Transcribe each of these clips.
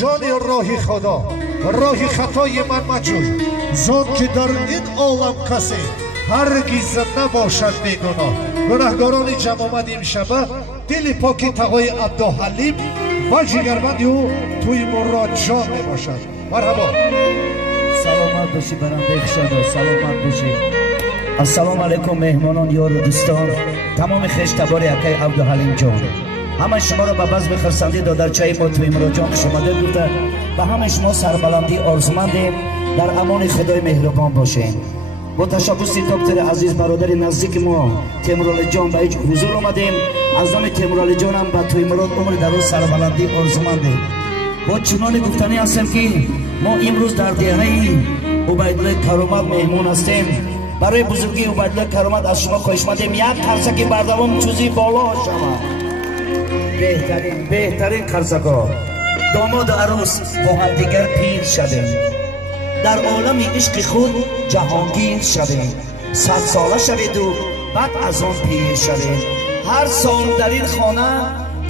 جان راهی خدا راهی خطای من مجوی زان که در این عالم کسی هرگز نباشد بیگناه. گناهگاران جمع آمدیم شبه دل پاکی تقای عبدالحلیم و جگربندی او توی مراد جان می باشد. مرحبا. سلامت باشی برنده خشده، سلامت باشی. السلام علیکم مهمانان یار و دوستان، تمام خشتبار یکی عبدالحلیم جان، همه شما را به بزم خرسندی دادرچه ما توی مراد جان خوش آمده گفته و همه شما سربلندی آرزومندیم در امان خدای مهربان باشیم. با تشبوس دکتر عزیز برادر نزدیک ما تیمورعلی جان به هیچ حضور آمدیم. از نام تیمورعلی جان هم به توی مراد عمر دراز سربلندی آرزومندیم. با چنان گفتنی هستم که ما امروز در دهه عبیدالله کرامت مهمان هستیم. برای بزرگی عبیدالله کرامت از شما خواهشمندیم یک قرصک بردوام چوزی بالا شود. بهترین قرصک‌ها داماد و عروس با هم دیگر پیر شویم، در عالم عشق خود جهانگیر شویم، 100 ساله شوید و بعد از آن پیر شوید. هر سال در این خانه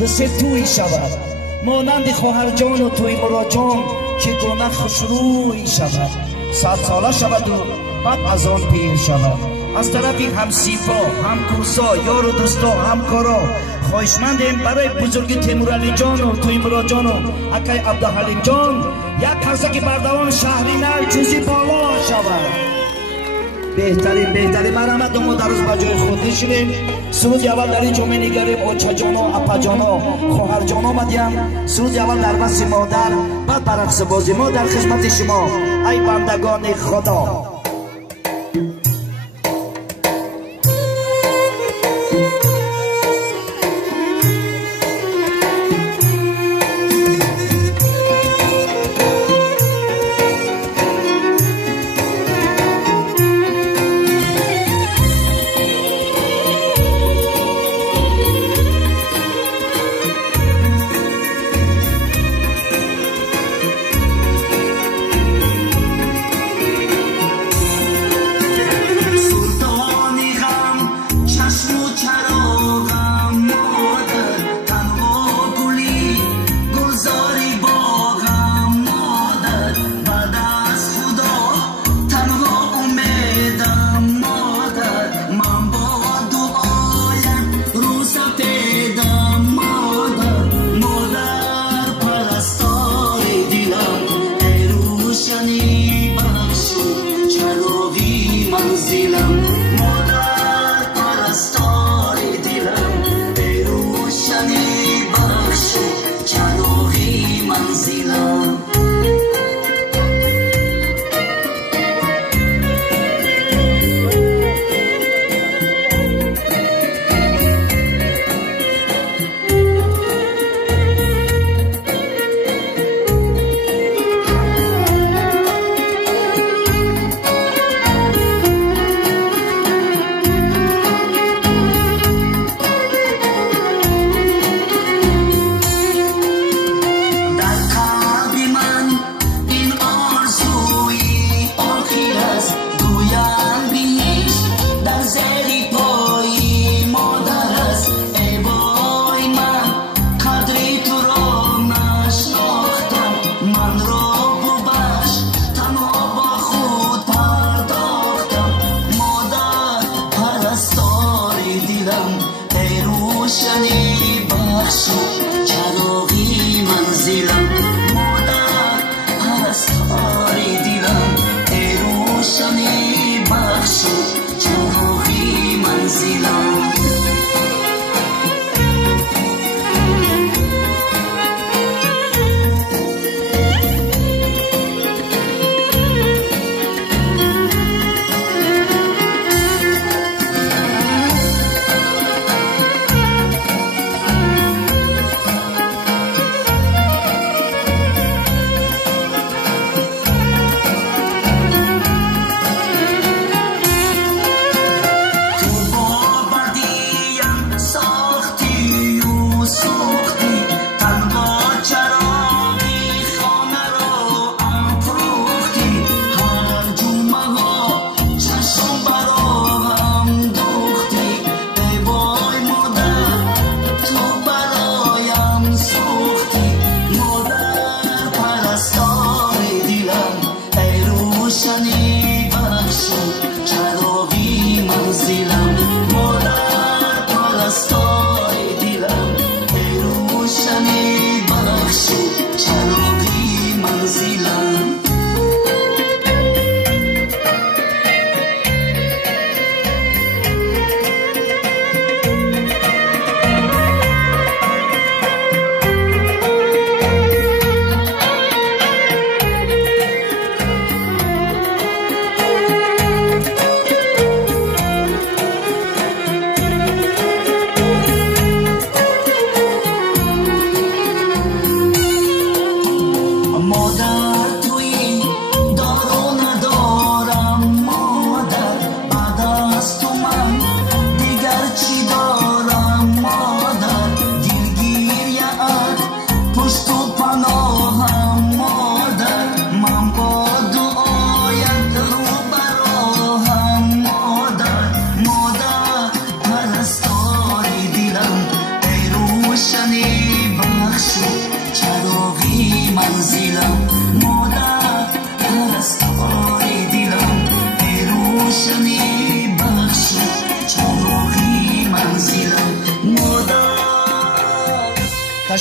دسته توی شود، مانند خواهر جان و توی مراد جان که گونه خوشروی شود. 100 ساله شود و بعد از آن پیر شود. از طرفی هم سیفا هم کوسا یار و دوستا همکارا خواهشمندیم برای بزرگی تیمورعلی جان و توی مراد جان و اکای عبدالحلیم جان یک قرصک بردوام شهری نر چوزی بالا شود. بهترین مرحمت ما در روز بجای خود نشینیم. سرود اول در این جمعه نگریم آچه جانا اپا جانا خواهر جانا آمدیم. سرود اول در بس مادر بعد برقص بازی ما در خدمت شما ای بندگان خدا.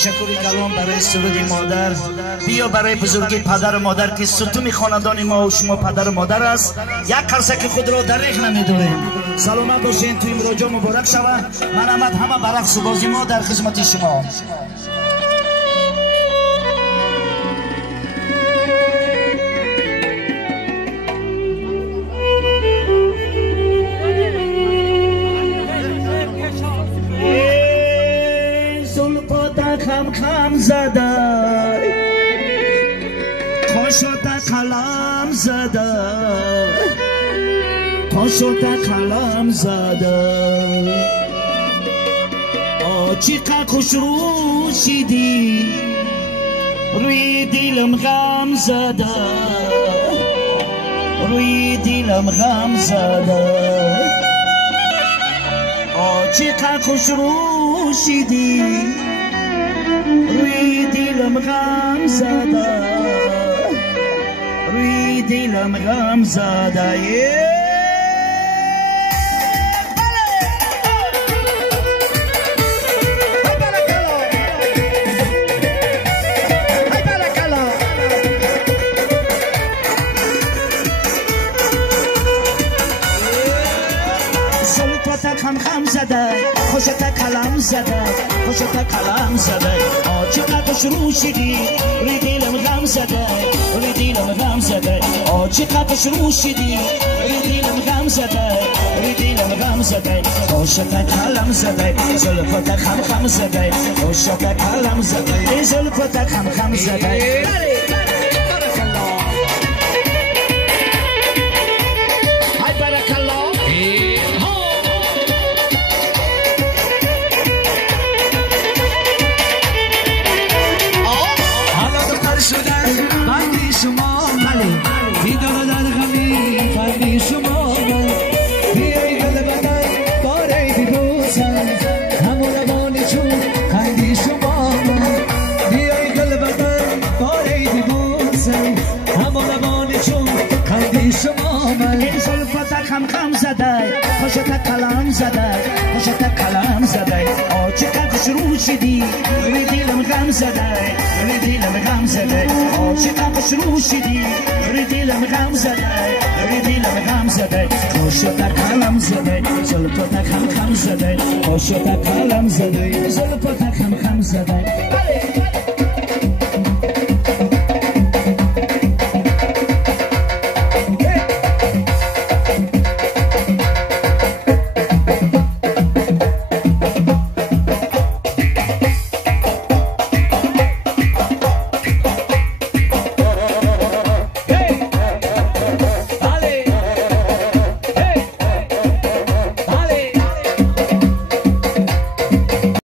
تشکر کلام برای سرود مادر. بیا برای بزرگی پدر و مادر که ستون خاندان ما و شما پدر و مادر است. یک قرصک خود را دریغ نمیداریم. سلامت باشین. توی مراجعه مبارک شود. من آمد همه برقص و بازی ما در خدمت شما. خم زده خوشوتا کلام زده خوشوتا کلام زده چقدر خوش رو شدی روی دلم غم زده روی دلم غم زده چقدر خوش رو شدی روی دلم غم زده روی دلم غم زده خم زده خوشت کلام زده خوشت کلام زده چقدر شروع شدی روی دلم غم زده روی دلم غم زده چقدر شروع شدی روی دلم غم زده روی دلم غم زده خوشت کلام زده زلفت خم زده خوشت کلام زده زلفت خم زده خم زده خوشت کلام زده خوشت کلام زده چقدر شروع شدی روی دلم غم زده روی دلم غم زده چقدر شروع شدی روی دلم غم زده روی دلم غم زده خوشت کلام زده زلفت خم زده خوشت کلام زده زلفت خم زده